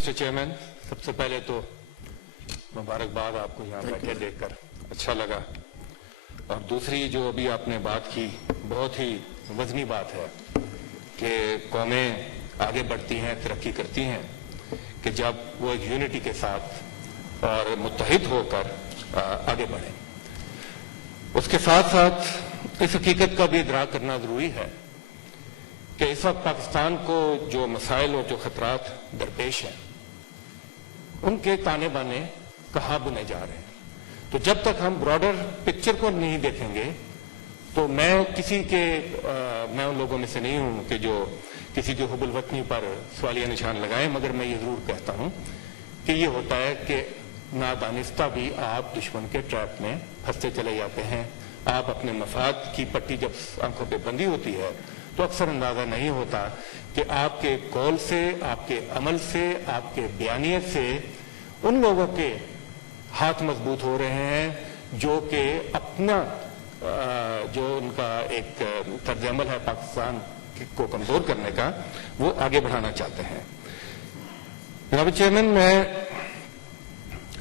Mister chairman, سب سے پہلے تو مبارکباد آپ کو یہاں بیٹھے دیکھ کر اچھا لگا، اور دوسری جو ابھی آپ نے بات کی بہت ہی وزنی بات ہے کہ قومیں آگے بڑھتی ہیں، ترقی کرتی ہیں کہ جب وہ ایک یونٹی کے ساتھ اور متحد ہو کر آگے بڑھیں۔ اس کے ساتھ ساتھ اس حقیقت کا بھی ادراک کرنا ضروری ہے کہ اس وقت پاکستان کو جو مسائل اور جو خطرات درپیش ہیں ان کے تانے بانے کہاں بنے جا رہے ہیں۔ تو جب تک ہم براڈر پکچر کو نہیں دیکھیں گے تو میں ان لوگوں میں سے نہیں ہوں کہ جو کسی جو حب الوطنی پر سوالیہ نشان لگائیں، مگر میں یہ ضرور کہتا ہوں کہ یہ ہوتا ہے کہ نادانستہ بھی آپ دشمن کے ٹریپ میں پھنستے چلے جاتے ہیں۔ آپ اپنے مفاد کی پٹی جب آنکھوں پہ بندی ہوتی ہے تو اکثر اندازہ نہیں ہوتا کہ آپ کے قول سے، آپ کے عمل سے، آپ کے بیانیت سے ان لوگوں کے ہاتھ مضبوط ہو رہے ہیں جو کہ اپنا جو ان کا ایک طرز عمل ہے پاکستان کو کمزور کرنے کا، وہ آگے بڑھانا چاہتے ہیں۔ جناب چیئرمین، میں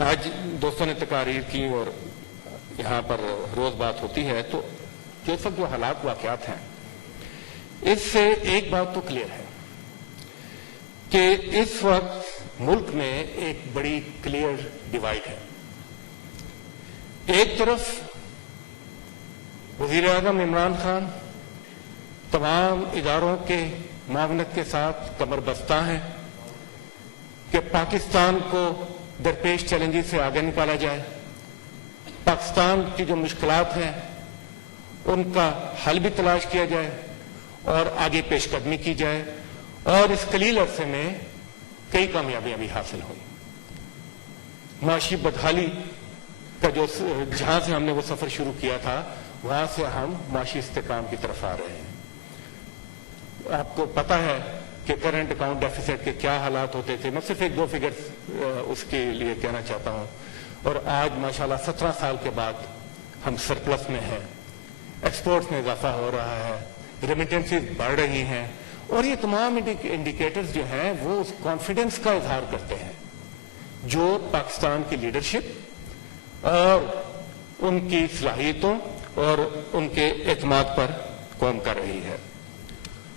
آج دوستوں نے تقاریر کی اور یہاں پر روز بات ہوتی ہے، تو جو اس وقت جو حالات واقعات ہیں اس سے ایک بات تو کلیئر ہے کہ اس وقت ملک میں ایک بڑی کلیئر ڈیوائڈ ہے۔ ایک طرف وزیر اعظم عمران خان تمام اداروں کے معاونت کے ساتھ کمر بستہ ہیں کہ پاکستان کو درپیش چیلنجز سے آگے نکالا جائے، پاکستان کی جو مشکلات ہیں ان کا حل بھی تلاش کیا جائے اور آگے پیش قدمی کی جائے، اور اس قلیل عرصے میں کئی کامیابیاں بھی حاصل ہوئی۔ معاشی بدحالی کا جو جہاں سے ہم نے وہ سفر شروع کیا تھا وہاں سے ہم معاشی استحکام کی طرف آ رہے ہیں۔ آپ کو پتہ ہے کہ کرنٹ اکاؤنٹ ڈیفیسٹ کے کیا حالات ہوتے تھے، میں صرف ایک دو فگرز اس کے لیے کہنا چاہتا ہوں، اور آج ماشاءاللہ 17 سال کے بعد ہم سرپلس میں ہیں، ایکسپورٹس میں اضافہ ہو رہا ہے، ریمیٹنسز بڑھ رہی ہیں، اور یہ تمام انڈیکیٹرز جو ہیں وہ اس کانفیڈنس کا اظہار کرتے ہیں جو پاکستان کی لیڈرشپ اور ان کی صلاحیتوں اور ان کے اعتماد پر قوم کر رہی ہے۔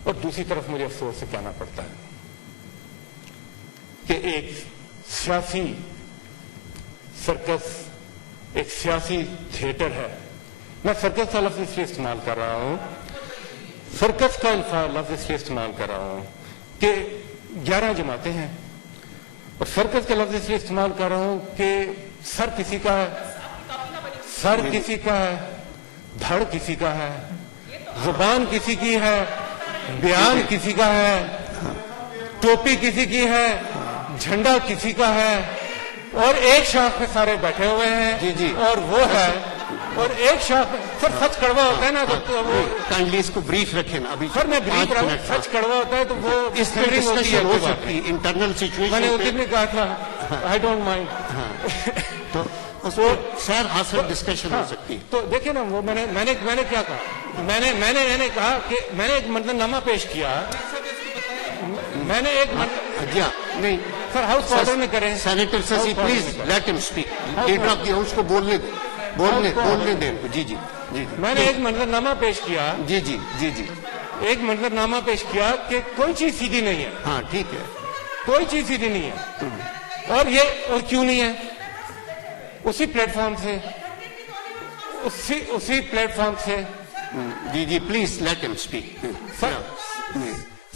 اور دوسری طرف مجھے افسوس سے کہنا پڑتا ہے کہ ایک سیاسی سرکس، ایک سیاسی تھیٹر ہے۔ میں سرکس کا لفظ اس لیے استعمال کر رہا ہوں، سرکس کا لفظ اس لیے استعمال کر رہا ہوں کہ 11 جماعتیں ہیں، اور سرکس کا لفظ اس لیے استعمال کر رہا ہوں کہ سر کسی کا ہے، سر کسی کا ہے، دھڑ کسی کا ہے، زبان کسی کی ہے، بیان کسی کا ہے، ٹوپی کسی کی ہے، جھنڈا کسی کا ہے، اور ایک شاخ پہ سارے بیٹھے ہوئے ہیں، اور وہ ہے، اور ایک شاخ سر سچ کڑوا ہوتا ہے نا تو وہ کائنڈلی اس کو بریف رکھیں نا، ابھی سر میں بریف رہا ہوں، سچ کڑوا ہوتا ہے تو وہ اس میں ڈسکشن ہو سکتی ہے انٹرنل سچویشن۔ میں نے اس دن بھی کہا تھا آئی ڈونٹ مائنڈ، تو اس کو سیر حاصل ڈسکشن ہو سکتی ہے۔ تو دیکھیں نا وہ میں نے کیا کہا، میں نے کہا کہ میں نے ایک منظرنامہ پیش کیا، میں نے ایک نہیں سر ہاؤس آرڈر میں کریں، سینیٹر سسی پلیز لیٹ ہم speak, leader of the house کو بولنے دیں۔ جی میں نے ایک منظرنامہ پیش کیا، جی ایک منظرنامہ پیش کیا کہ کوئی چیز سیدھی نہیں ہے۔ ہاں ٹھیک ہے، کوئی چیز سیدھی نہیں ہے، اور کیوں نہیں ہے؟ اسی پلیٹ فارم سے جی پلیز لیٹ ہم اسپیک۔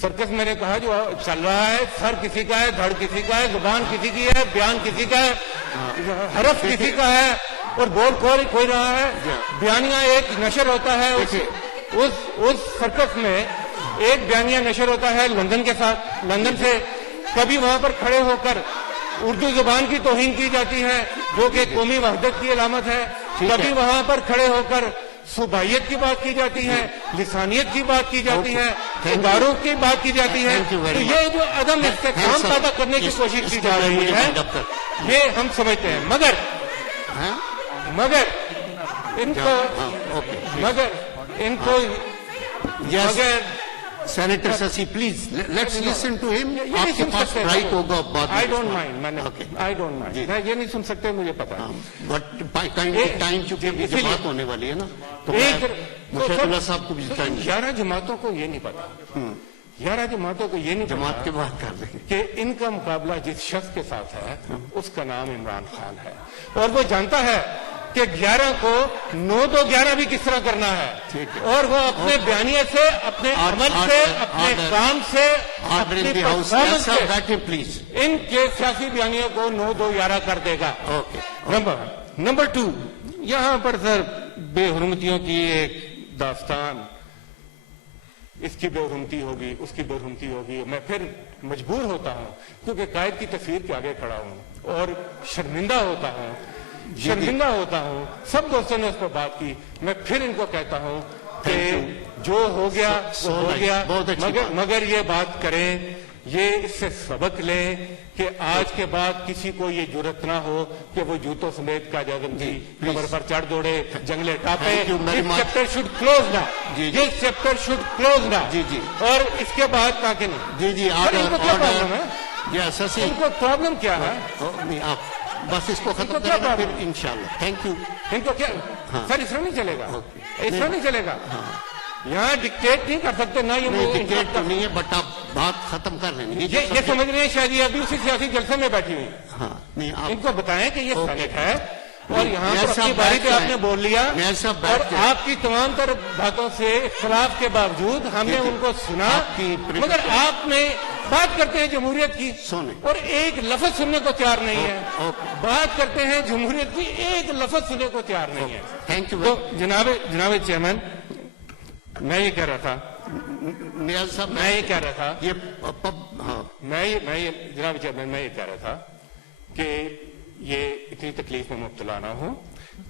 سرکس میں نے کہا جو چل رہا ہے، سر کسی کا ہے، دھڑ کسی کا ہے، زبان کسی کی ہے، بیان کسی کا ہے، حرف کسی کا ہے، اور بول کوئی رہا ہے، بیانیہ ایک نشر ہوتا ہے، اس سرکس میں ایک بیانیہ نشر ہوتا ہے لندن سے، کبھی وہاں پر کھڑے ہو کر اردو زبان کی توہین کی جاتی ہے جو کہ قومی وحدت کی علامت ہے، کبھی وہاں پر کھڑے ہو کر صوبائیت کی بات کی جاتی ہے، لسانیت کی بات کی جاتی ہے، اداروں کی بات کی جاتی ہے، تو یہ جو عدم استحکام پیدا کرنے کی کوشش کی جا رہی ہے یہ ہم سمجھتے ہیں، مگر ان کو senator Shashi please let's listen to him. ये नहीं आपके सुन पास सकते राइट होगा बाद में. आई डोंट माइंड, मैंने Okay. आई डोंट माइंड, मैं ये नहीं सुन सकते, मुझे पता है. बट टाइम चूंकि इसीलिए- जमात होने वाली है ना, तो मुशाहिदुल्लाह साहब को भी टाइम 11 जमातों को ये नहीं पता, 11 जमातों को ये नहीं जमात पता के बाद कर देंगे. कि इनका मुकाबला जिस शख्स के साथ है उसका नाम इमरान खान है, और वो जानता है कि 11 को 9-2-11 भी किस तरह करना है. ठीक है. और वो अपने बयानिए से, अपने अमल से, अपने काम से, अपनी परफॉर्मेंस से बैठे प्लीज. इनके सियासी बयानियों को 9-2-11 कर देगा. ओके. नंबर 2, यहां पर सर बेहुरमतियों की एक दास्तान, इसकी बेहुरमती होगी, उसकी बेहुरमती होगी. मैं फिर मजबूर होता हूं क्योंकि कायद की तस्वीर के आगे खड़ा हूं और शर्मिंदा होता हूं, शर्मिंदा होता हूं. सब दोस्तों ने उस पर बात की, मैं फिर इनको कहता हूं कि जो हो गया वो हो गया, बहुत अच्छी बात. मगर ये बात करें, ये इससे सबक लें कि आज के बाद किसी को ये जुर्रत ना हो कि वो जूतों समेत का आज़म की कब्र पर चढ़ दौड़े, जंगले टापे. Thank you very much. Chapter should close ना, जी. ये चैप्टर शुड क्लोज ना. जी. और इसके बाद ताकि नहीं. जी सर, ऑर्डर इनको क्या प्रॉब्लम है? या शशि इनको प्रॉब्लम क्या है? नहीं, आप बस इसको खत्म इनको क्या करेंगे फिर प्रॉब्लम? इंशाल्लाह. Thank you. इनको क्या सर, इस तरह नहीं चलेगा, इस तरह नहीं चलेगा. यहाँ डिक्टेट नहीं कर सकते ना. ये नहीं मुझे टिकट तो नहीं है, बट आप बात खत्म कर लेंगे. ये समझ रहे हैं शायद ये अभी उसी सियासी जलसे में बैठी हुई. हाँ नहीं आप इनको बताएं कि ये सेनेट है और यहाँ मेयर पर अपनी साहब बारी बैठ पे जाएं. आपने बोल लिया, मेयर साहब और बैठ जाएं. आपकी तमाम तरह बातों से इख्तलाफ के बावजूद हमने ठीक है. उनको सुना, आपकी मगर आपने बात करते हैं जमहूरियत की सुने. और एक लफ्ज सुनने को तैयार नहीं है. ओके. बात करते हैं जमहूरियत की, एक लफ्ज सुनने को तैयार नहीं है. Thank you. तो जनाब चेयरमैन, मैं ये कह रहा था, नियाज साहब मैं ये कह रहा था, ये पब हाँ मैं ये जनाब चेयरमैन, मैं ये कह रहा था कि ये इतनी तकलीफ में मुब्तला ना हो,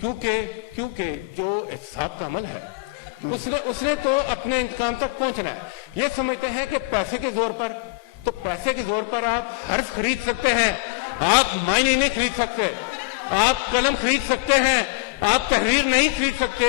क्योंकि जो एहतसाब का अमल है उसने तो अपने इंतकाम तक पहुंचना है. ये समझते हैं कि पैसे के जोर पर, तो पैसे के जोर पर आप हर्फ खरीद सकते हैं, आप मायने नहीं खरीद सकते, आप कलम खरीद सकते हैं, आप तहरीर नहीं खरीद सकते,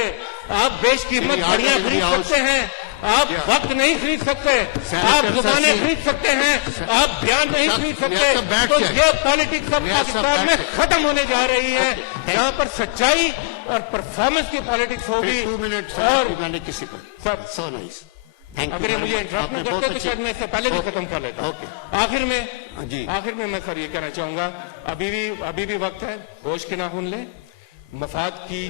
आप बेशकीमत गाड़ियां खरीद सकते हैं, आप वक्त नहीं खरीद सकते, आप जुबानें खरीद सकते हैं, आप बयान नहीं खरीद सकते. तो ये पॉलिटिक्स अब पाकिस्तान में खत्म होने जा रही है, जहाँ पर सच्चाई और परफॉर्मेंस की पॉलिटिक्स होगी. 2 मिनट और मैंने किसी को सब सो नाइस. Thank you. अगर ये मुझे इंटरप्ट न करते तो शायद मैं इससे पहले भी खत्म कर लेता. ओके. आखिर में मैं सर ये कहना चाहूंगा, अभी भी वक्त है, होश के नाखून ले. मफाद की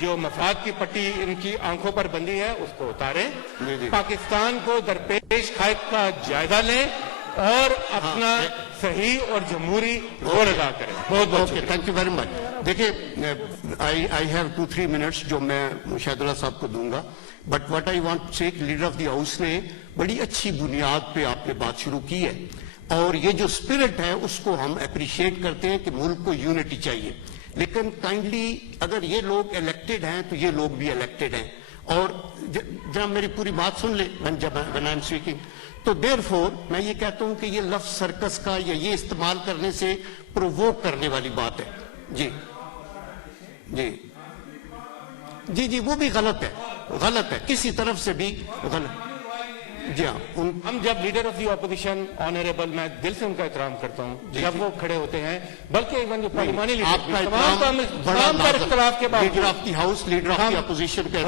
जो मफाद की पट्टी इनकी आंखों पर बंधी है उसको उतारें, पाकिस्तान को दरपेश खायद का जायजा लें और अपना सही और जमहूरी रोल अदा करें. बहुत बहुत okay. Thank you very much. देखिए आई हैव 2-3 मिनट्स जो मैं मुशाहिदुल्लाह साहब को दूंगा, but what I want to say, leader of the house ने बड़ी अच्छी बुनियाद पे आपने बात शुरू की है, और ये जो स्पिरिट है उसको हम अप्रिशिएट करते हैं कि मुल्क को यूनिटी चाहिए. लेकिन काइंडली अगर ये लोग इलेक्टेड हैं तो ये लोग भी इलेक्टेड हैं, और जब मेरी पूरी बात सुन ले व्हेन आई एम स्पीकिंग, तो देयरफॉर मैं ये कहता हूं कि ये लफ्ज सर्कस का या ये इस्तेमाल करने से प्रोवोक करने वाली बात है. जी जी जी जी वो भी गलत है, किसी तरफ से भी गलत. जी हाँ. हम जब leader of the opposition honourable, मैं दिल से उनका एहतराम करता हूँ जब वो खड़े होते हैं, बल्कि इवन जो पार्लिमानी लीडर के बाद leader of the house, leader of the opposition के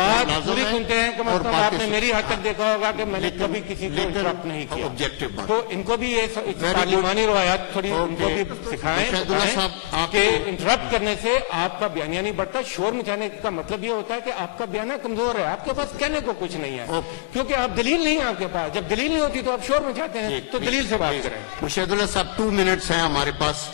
पूरी सुनते हैं. कम से कम आपने मेरी हद तक देखा होगा कि मैंने कभी किसी को इंटरप्ट नहीं किया. ऑब्जेक्टिव बात. तो इनको भी ये पार्लिमानी रवायात थोड़ी उनको भी सिखाएं कि इंटरप्ट करने से आपका बयानिया नहीं बढ़ता. शोर मचाने का मतलब ये होता है कि आपका बयाना कमजोर है, आपके पास कहने को कुछ नहीं है, क्योंकि आप दलील नहीं है आपके पास. जब दलील नहीं होती तो आप शोर मचाते हैं. तो दलील से बात करें. मुशाहिदुल्लाह साहब 2 मिनट्स हैं हमारे पास.